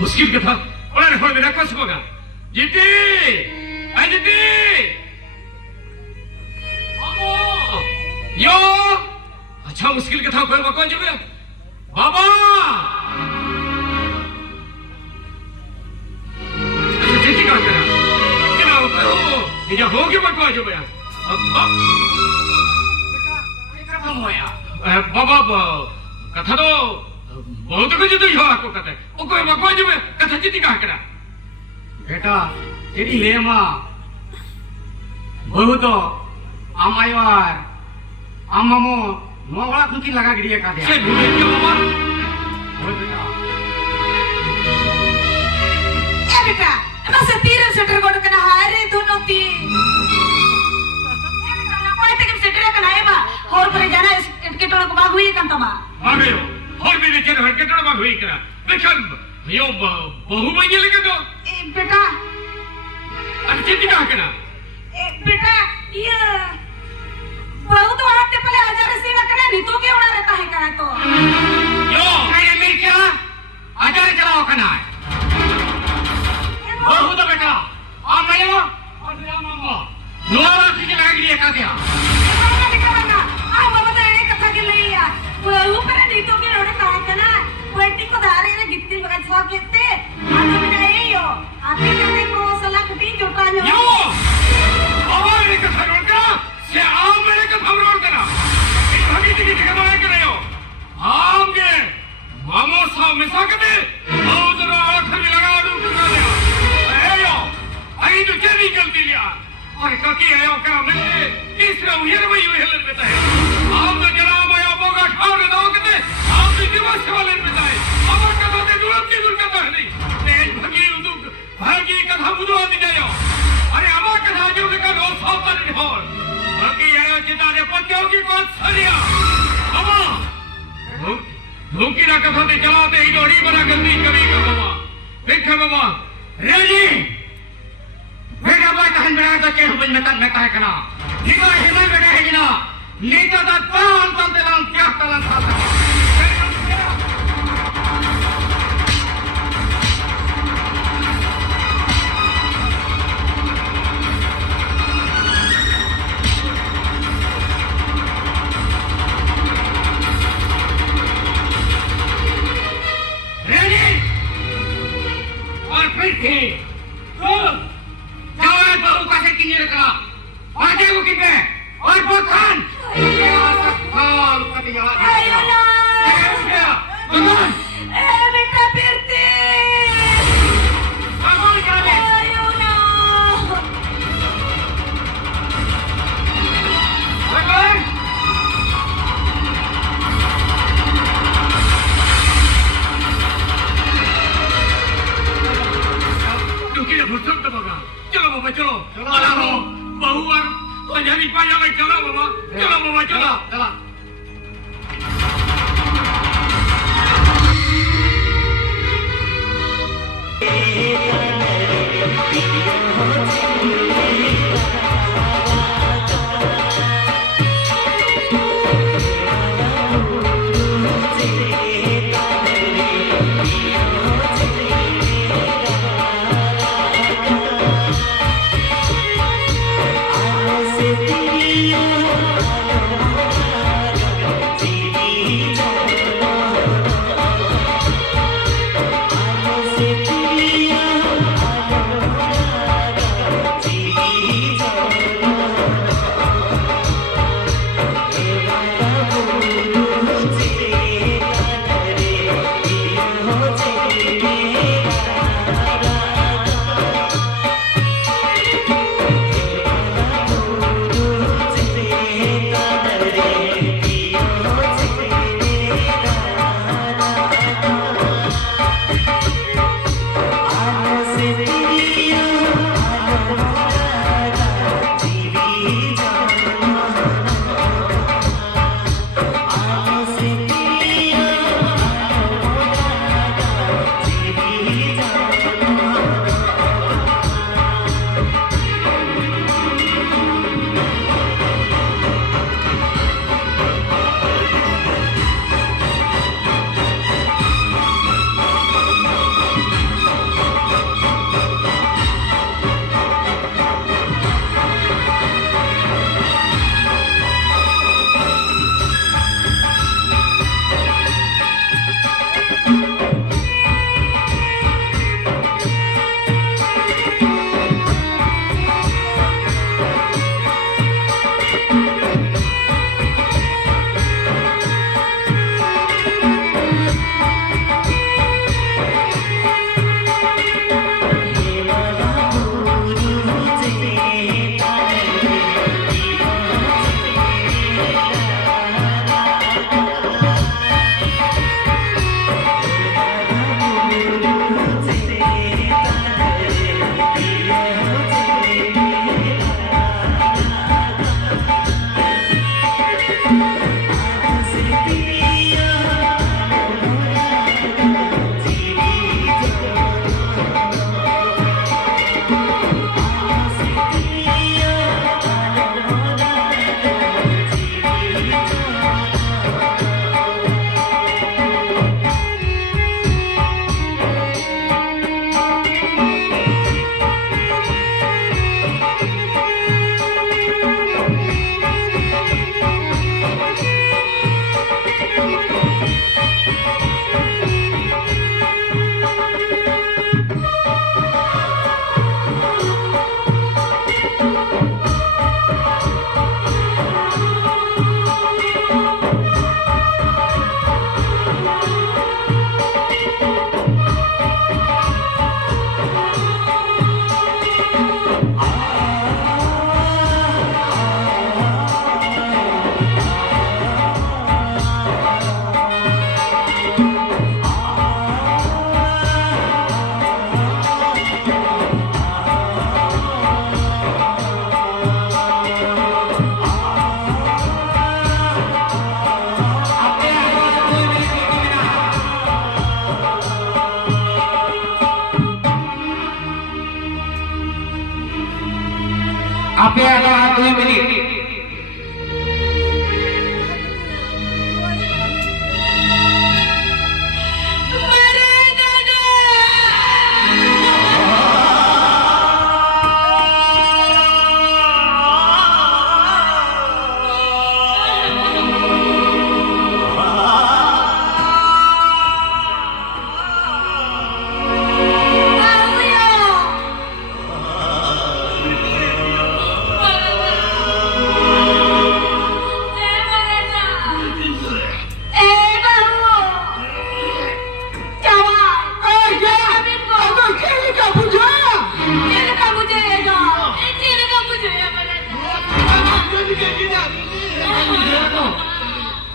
मुश्किल कथा और हो मेरा कुछ होगा जीती अदिति यो अच्छा मुश्किल कथा कोई कौन जो बाबा अच्छा जीती का करा किना करो ये हो के बकवा जो बया बाबा कथा तो बहुत कुछ तो यो आपको कथा ओ कोई बकवा जो कथा जीती का करा बेटा एडी लेमा बहुत आमायार आमामो नोवाला कुकी लगा गिडिया का दे से भूले के बाबा बोल बेटा ए बेटा एमा से तीर सेटर गोड कना हारे दोनों ती ए बेटा ना कोई तक सेटर कना एबा और पर जाना के टोल को बाग हुई कंतमा आगे और मेरे के हट के टोल बाग हुई करा देखन यो बहु महीने लगे तो ए बेटा जीती का करा ए बेटा ये बहुत वहां पे पहले हजार से ना करा नहीं तो क्या उड़ा रहता है करा तो यो काय मेरी क्या आजार चलाओ कना बहुत बेटा आमायो और मेरा मामा नोवाला कुकी लगा गिडिया का दे ना निकलना आ बाबा तो एक कथा के ले या वो ऊपर नहीं तो क्या उड़ा कहा कना वेटिंग को धारे ने गिट्टी लगा छवा केते आना बिना ए यो आते करने को सला खटी जोटा नो यो और एक कथा रोल करा से आम मेरे का रोल करा एक भागी की ठिकाना कर रहे हो आम के मामो सा मिसा के बहुत रो आखिर में लगा दूं कर दिया ए यो आई तो क्या नहीं गलती लिया और काकी आयो का मैंने तीसरा उहिर में यूं हेलन बेटा है आम तो जनाब आया बोगा खाओ ने दो के आम भी दिमाग से वाले बेटा है अमर कथा ते दुर्लभ की दुर्गा तो है नहीं तेज भागी उदुक भागी कथा बुदो आदि जायो अरे अमर कथा जो ने का रो सावधान नहीं हो बाकी आयो चिता ने पत्तियों की बात सरिया बाबा धूकी ना कथा ते चलाते ही डोरी बना गंदी कभी का बाबा देखे बाबा रेजी बेटा बाय कहन बेटा तो के हुबन में तक मैं कहे कना निको हिमन बेटा है जिना नीतो दा पान तम तेलाम क्या तलन खाता रेडी और फिर थे बहु का से किन्हीं रखा और देवू की पे और बोखान आयो ना Apa ada 2 minit.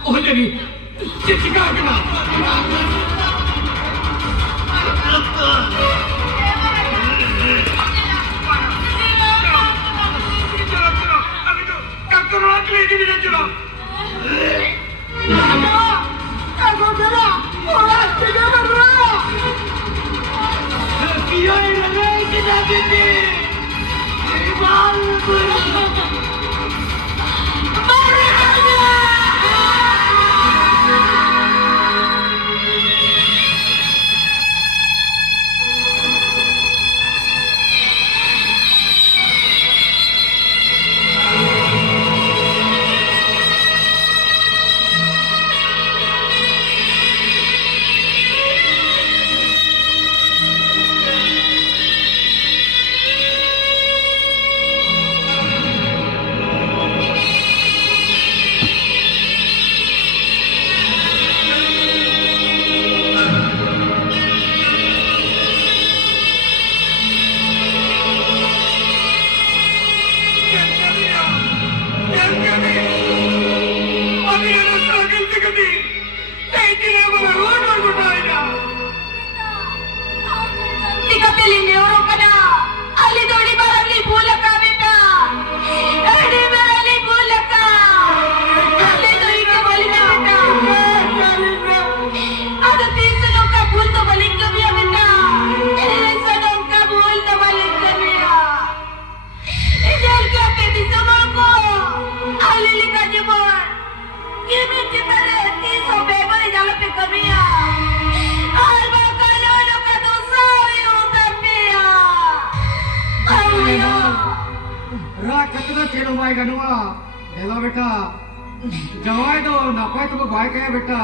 Oh jadi, cekika kena. Hello बेटा जवाई दो नापाय तो भाई कहे बेटा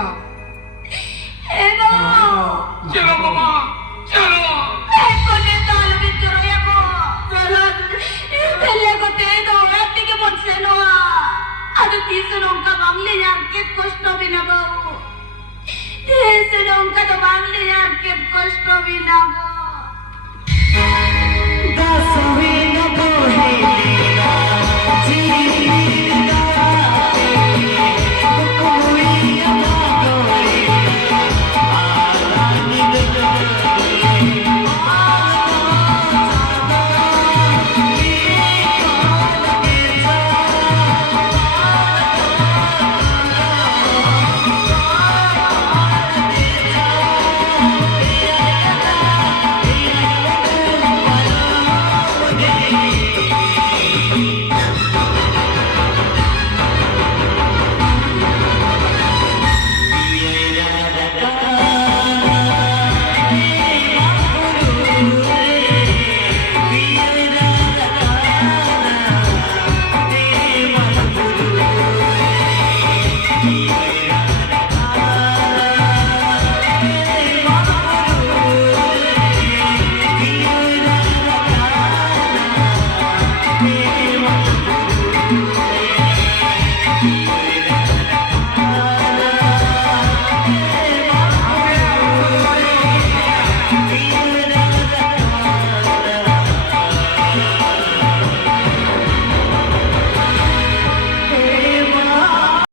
हेलो चलो मामा चलो एको ने ताल बिचरो एको तेले को ते दो व्यक्ति के मुझसे नो ಅದು ತೀಸನು ಉಂಕ ಬಾಂಗ್ಲೆ ಯಾಕೆ ಕಷ್ಟ ಬಿನಗೋ ತೀಸನು ಉಂಕ तो बांग्ले याके कष्ट बिनगो दसवे न बोले